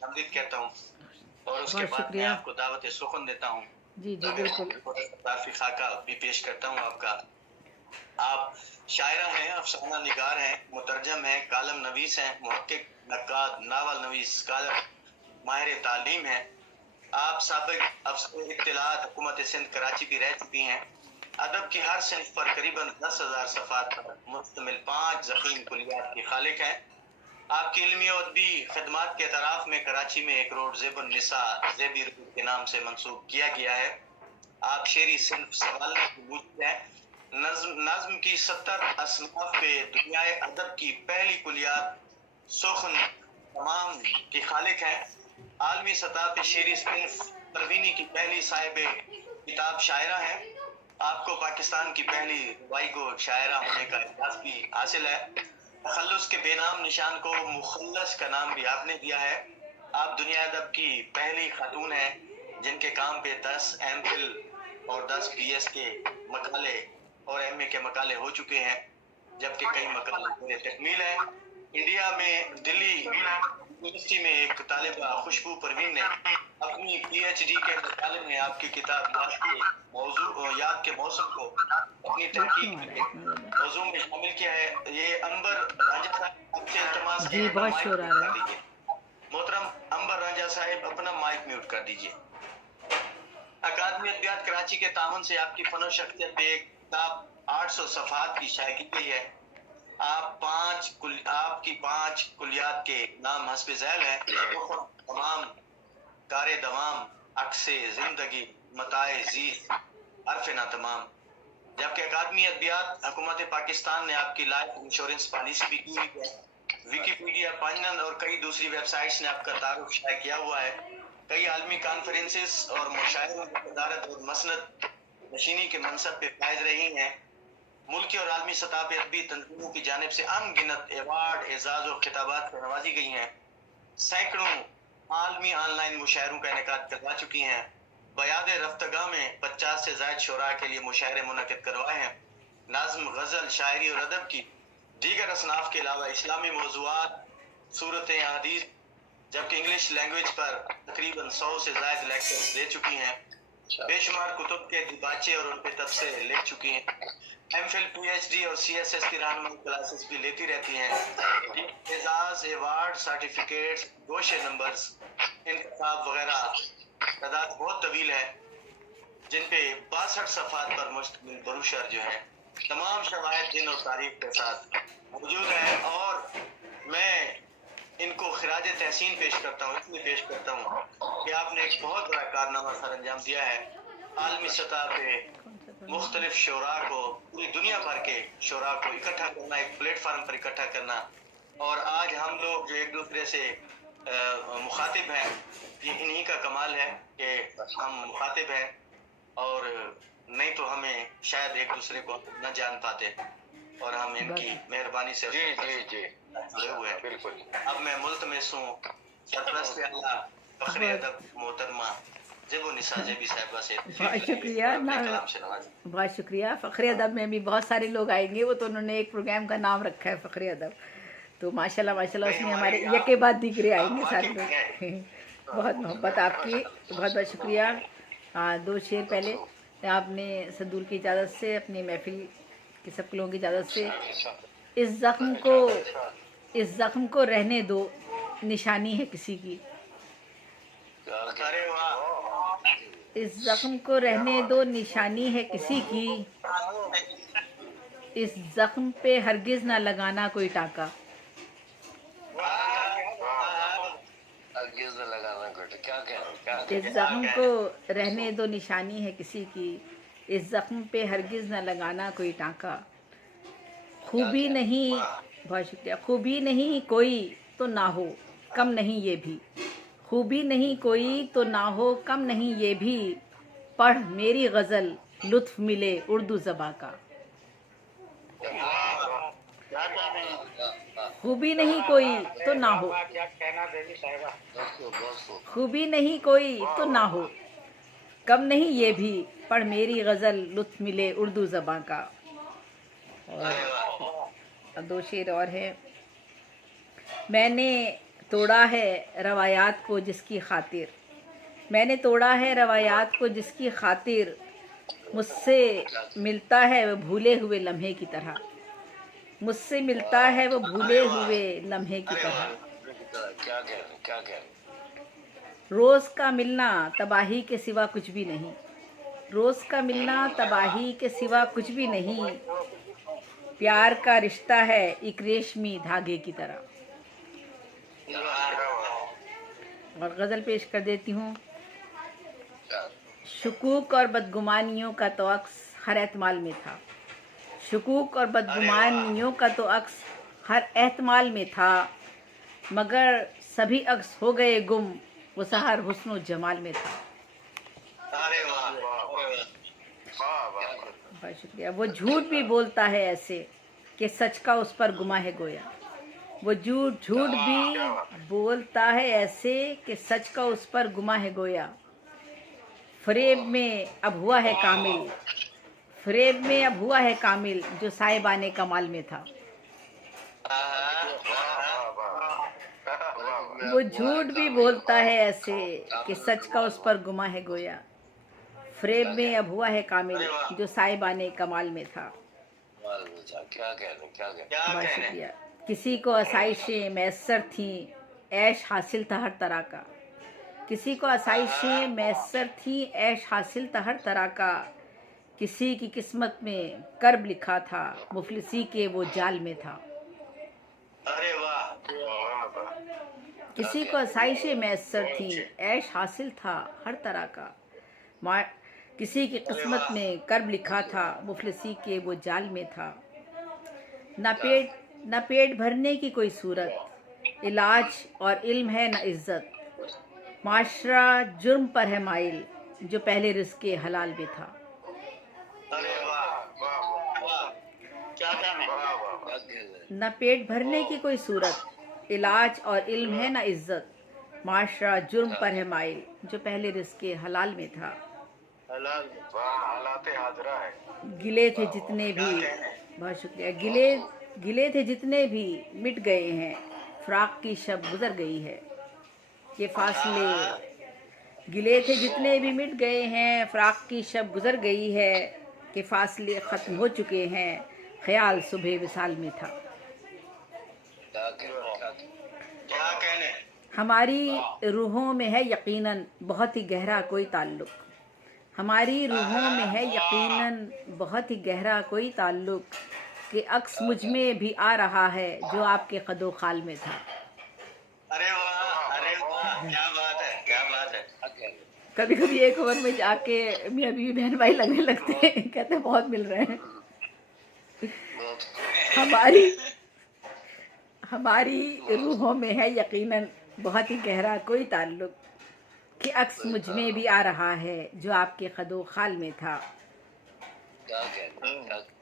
आमदीद कहता हूँ और उसके बहुत बाद मैं शुक्रिया। आपको दावत सुखन देता हूँ। जी जी बिल्कुल। तारफी खाका भी पेश करता हूँ आपका। आप शायरा हैं, अफसाना निगार हैं, मुतरजम हैं, कालम नवीस हैं, मुहक्किक, नक्काद, नावल नवीस, स्कॉलर, माहिर तालीम हैं। आप साबिक अफसर इत्तलात हुकूमत सिंध कराची भी रह चुकी हैं। अदब की हर सिंफ पर करीबन 10,000 सफ़ात पर मुश्तमिल 5 ज़ख़ीम कुलियात की खालिक हैं। आपकी इल्मी और अदबी खिदमात के तराफ में कराची में एक रोड ज़ेबुन निसा ज़ेबी रूह के नाम से मंसूब किया गया है। आप शेरी सिंफ सवाल की बूझ हैं। नज्म की 70 असनाफ पे दुनियाए अदब की पहली कुलियात सुखन तमाम की खालिक हैं। आलमी सतह पे शेरी सिंफ परवीनी की पहली साहिब किताब शायरा है। आपको पाकिस्तान की पहली रुबाई को शायरा होने का एहसास भी हासिल है। तखल्लुस के बेनाम निशान को मुखल्लस का नाम भी आपने दिया है। आप दुनिया अदब की पहली खातून हैं जिनके काम पे 10 एमफिल और 10 बीएस के मकाले और एमए के मकाले हो चुके हैं, जबकि कई मकाले पूरे तकमील हैं। इंडिया में दिल्ली यूनिवर्सिटी में एक तालिबा खुशबू परवीन ने अपनी पीएचडी के मकाले में आपकी किताब याद के मौसम को अपनी ये क्यों तहकीक आ रहा है के इतना ज़्यादा? मौजू में शामिल किया है। ये अंबर रांझा साहब आपसे इल्तमास है, जी अपना बहुत माइक शोर आ म्यूट रहा कर है। दीजिए। मोहतरम अंबर रांझा साहब अपना माइक म्यूट कर दीजिए। अकादमी अदबियात कराची के ताउन से आपकी फनो शख्सियत पे एक किताब 800 सफ़हात की शाया की गई है। आपकी 5 कुलियात के नाम हस्ब ज़ैल है। तमाम कारे दवाम, अक्से जिंदगी, मताए जीत, हरफ ना तमाम। जबकि अकादमी अदबियात हुकूमत पाकिस्तान ने आपकी लाइफ इंश्योरेंस पॉलिसी भी की हुई है। विकीपीडिया, पाइनन और कई दूसरी वेबसाइट्स ने आपका तारुफ शाया किया हुआ है। कई आलमी कॉन्फ्रेंसेस और मुशायरों में सदारत और मसनद नशीनी के मनसब पे फायज रही हैं। मुल्की और आलमी सतह पर अदबी तंजीमों की जानिब से अनगिनत एवार्ड, एजाज और खिताबात से नवाजी गई हैं। सैकड़ों आलमी ऑनलाइन मुशायरों का इनेकाद करवा चुकी हैं। बयाद रफ्तगा में 50 से ज़ायद शुरा के लिए मुशायरे मुनक़िद करवाए हैं। नाज़्म, गज़ल, शायरी और अदब की दीगर असनाफ के अलावा इस्लामी मौज़ूआत, सूरतें, हदीस, जबकि इंग्लिश लैंग्वेज पर तकरीबन 100 से ज़ायद लेक्चर्स दे चुकी हैं। बेशुमार कुतुब के दिबाचे और उनके तबसरे लिख चुकी हैं। एमफिल, पीएचडी और सीएसएस की रहनुमाई क्लासेस भी लेती रहती हैं। एजाज, अवार्ड, सर्टिफिकेट्स, गोशे नंबर्स, इंतखाब वगैरह तादाद बहुत तवील है, जिन पे 62 सफ़हात पर मुश्तमिल बरूशर जो है तमाम शवाहिद, दिन और तारीख के साथ मौजूद है। और मैं इनको खिराज तहसीन पेश करता हूँ, इसलिए पेश करता हूँ कि आपने एक बहुत बड़ा कारनामा सर अंजाम दिया है। आलमी सतह पे मुख्तलिफ शोरा को, पूरी दुनिया भर के शोरा को इकट्ठा करना, एक प्लेटफार्म पर इकट्ठा करना। और आज हम लोग जो एक दूसरे से मुखातिब हैं, ये इन्हीं का कमाल है कि हम मुखातिब हैं, और नहीं तो हमें शायद एक दूसरे को न जान पाते, और हम इनकी मेहरबानी से जुड़े हुए हैं। बिल्कुल। अब मैं मुल्तमिस हूँ सरपरस्त आला फखरे अदब मोहतरमा ज़ेबुन निसा ज़ेबी साहिबा से बहुत शुक्रिया ना, बहुत शुक्रिया। फ़ख्रे अदब में भी बहुत सारे लोग आएंगे, वो तो उन्होंने एक प्रोग्राम का नाम रखा है फ़ख्रे अदब, तो माशाल्लाह माशाल्लाह उसमें हमारे यके बाद दिगरे आएंगे सारे लोग। बहुत मोहब्बत आपकी, बहुत बहुत शुक्रिया। हाँ, 2 शेर पहले आपने सदूर की इजाज़त से, अपनी महफिल के सब लोगों की इजाज़त से, इस ज़ख्म को रहने दो, निशानी है किसी की। इस ज़ख्म को रहने दो, निशानी है किसी की। इस ज़ख्म पे हरगिज़ ना लगाना कोई टाका। इस ज़ख्म को रहने दो, निशानी है किसी की। इस ज़ख्म पे हरगिज़ ना लगाना कोई टाका। खूबी नहीं, बहुत शुक्रिया। खूबी नहीं कोई तो ना हो, कम नहीं ये भी। खूबी नहीं कोई तो ना हो, कम नहीं ये भी। पढ़ मेरी गज़ल, लुत्फ़ मिले उर्दू ज़बां का। खूबी नहीं कोई तो ना हो, खूबी नहीं कोई तो ना हो, कम नहीं ये भी। पढ़ मेरी गज़ल, लुत्फ़ मिले उर्दू ज़बां का। और 2 शेर और हैं। मैंने توڑا ہے روایات کو جس کی خاطر، میں نے توڑا ہے روایات کو جس کی خاطر، مجھ سے ملتا ہے وہ بھولے ہوئے لمحے کی طرح، مجھ سے ملتا ہے وہ بھولے ہوئے لمحے کی طرح۔ کیا کہہ رہے کیا کہہ رہے روز کا ملنا تباہی کے سوا کچھ بھی نہیں، روز کا ملنا تباہی کے سوا کچھ بھی نہیں، پیار کا رشتہ ہے ایک ریشمی دھاگے کی طرح۔ اور غزل پیش کر دیتی ہوں۔ شکوک اور بدگمانیوں کا تو عکس ہر احتمال میں تھا، شکوک اور بدگمانیوں کا تو عکس ہر احتمال میں تھا، مگر سبھی عکس ہو گئے گم، وہ سحر حسن و جمال میں تھا۔ بہت شکریہ۔ وہ جھوٹ بھی بولتا ہے ایسے کہ سچ کا اس پر گماں ہے گویا، وہ جھوٹ بھی بولتا ہے ایسے کہ سچ کا اس پر گماں ہے گویا، فریب میں اب ہوا ہے کامل، فریب میں اب ہوا ہے کامل، جو صاحبانے کمال میں تھا۔ وہ جھوٹ بھی بولتا ہے ایسے کہ سچ کا اس پر گماں ہے گویا، فریب میں اب ہوا ہے کامل، جو صاحبانے کمال میں تھا۔ کیا کہہ رہے کیا کہہ بہت شکریہ۔ کسی کو آسائشیں میسر تھیں، عیش حاصل تھا ہر طرح کا، کسی کو آسائشیں میسر تھیں، عیش حاصل تھا ہر طرح کا، کسی کی قسمت میں کرب لکھا تھا، مفلسی کے وہ جال میں تھا۔ کسی کو آسائشیں میسر تھیں، عیش حاصل تھا ہر طرح کا، کسی کی قسمت میں کرب لکھا تھا، مفلسی کے وہ جال میں تھا۔ نہ پیٹ بھرنے کی کوئی صورت، علاج اور علم ہے نہ عزت، معاشرہ جرم پر ہے مائل، جو پہلے رزق حلال میں تھا۔ نہ پیٹ بھرنے کی کوئی صورت، علاج اور علم ہے نہ عزت، معاشرہ جرم پر ہے مائل، جو پہلے رزق حلال میں تھا۔ گلے تھے جتنے بھی، بہت شکریہ، گلے تھے جتنے بھی مٹ گئے ہیں، فراق کی شب گزر گئی ہے، یہ فاصلے، گلے تھے جتنے بھی مٹ گئے ہیں، فراق کی شب گزر گئی ہے، کہ فاصلے ختم ہو چکے ہیں، خیال صبح وصال میں تھا۔ ہماری روحوں میں ہے یقیناً بہت ہی گہرا کوئی تعلق، ہماری روحوں میں ہے یقیناً بہت ہی گہرا کوئی تعلق، کہ عکس مجھ میں بھی آ رہا ہے جو آپ کے قد و خال میں تھا۔ ارے واہ کیا بات ہے کیا بات ہے۔ کبھی کبھی ایک اوور میں جا کے میاں بیوی بہن بھائی لگنے لگتے ہیں، کہتے ہیں بہت مل رہے ہیں۔ ہماری روحوں میں ہے یقیناً بہت ہی گہرا کوئی تعلق، کہ عکس مجھ میں بھی آ رہا ہے جو آپ کے قد و خال میں تھا۔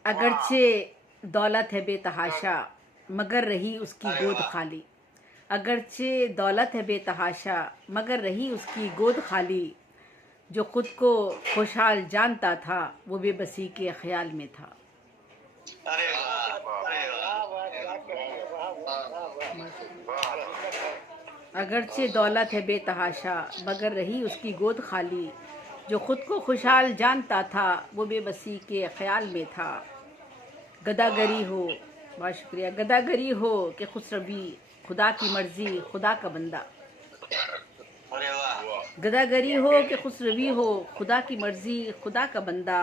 اگرچہ دولت ہے بے تحاشا مگر رہی اس کی گود خالی، اگرچہ دولت ہے بے تحاشا مگر رہی اس کی گود خالی، جو خود کو خوشحال جانتا تھا وہ بے بسی کے خیال میں تھا۔ اگرچہ دولت ہے بے تحاشا مگر رہی اس کی گود خالی، جو خود کو خوشحال جانتا تھا وہ بے بسی کے خیال میں تھا۔ گداگری ہو، بہت شکریہ، گداگری ہو کہ خسروی خدا کی مرضی خدا کا بندہ، گداگری ہو کہ خسروی ہو خدا کی مرضی خدا کا بندہ،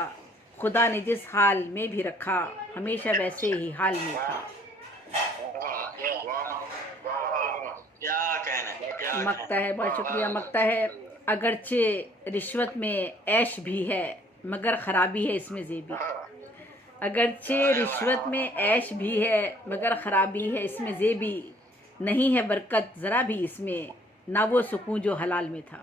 خدا نے جس حال میں بھی رکھا ہمیشہ ویسے ہی حال میں تھا۔ مکتا ہے، بہت شکریہ، مکتا ہے، اگرچہ رشوت میں عیش بھی ہے مگر خرابی ہے اس میں زیبی، اگرچہ رشوت میں عیش بھی ہے مگر خرابی ہے اس میں زیبی، نہیں ہے برکت ذرا بھی اس میں، نہ وہ سکون جو حلال میں تھا۔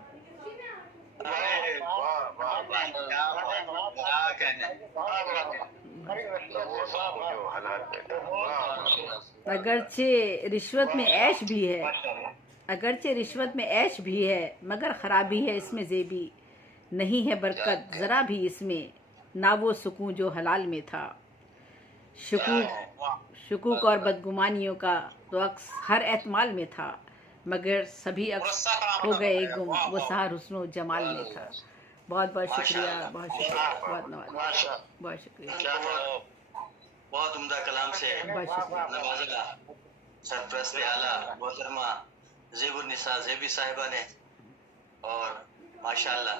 اگرچہ رشوت میں عیش بھی ہے، اگرچہ رشوت میں عیش بھی ہے مگر خرابی ہے اس میں زیبی، نہیں ہے برکت ذرا بھی اس میں، نہ وہ سکون جو حلال میں تھا۔ شکوک اور بدگمانیوں کا تو عکس ہر احتمال میں تھا، मगर सभी अक्स हो गए गुम, वो सहार हुस्न जमाल में था। बहुत बहुत शुक्रिया, बहुत शुक्रिया, बहुत नवाज, बहुत शुक्रिया, बहुत उम्दा कलाम से बहुत शुक्रिया। नवाजा सरप्रस्त आला मोहतरमा ज़ेबुन्निसा ज़ेबी साहिबा ने। और माशाल्लाह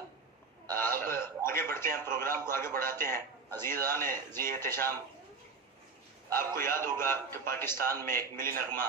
अब आगे बढ़ते हैं, प्रोग्राम को आगे बढ़ाते हैं। अजीज़ान जी एहतशाम, आपको याद होगा कि पाकिस्तान में एक मिली नगमा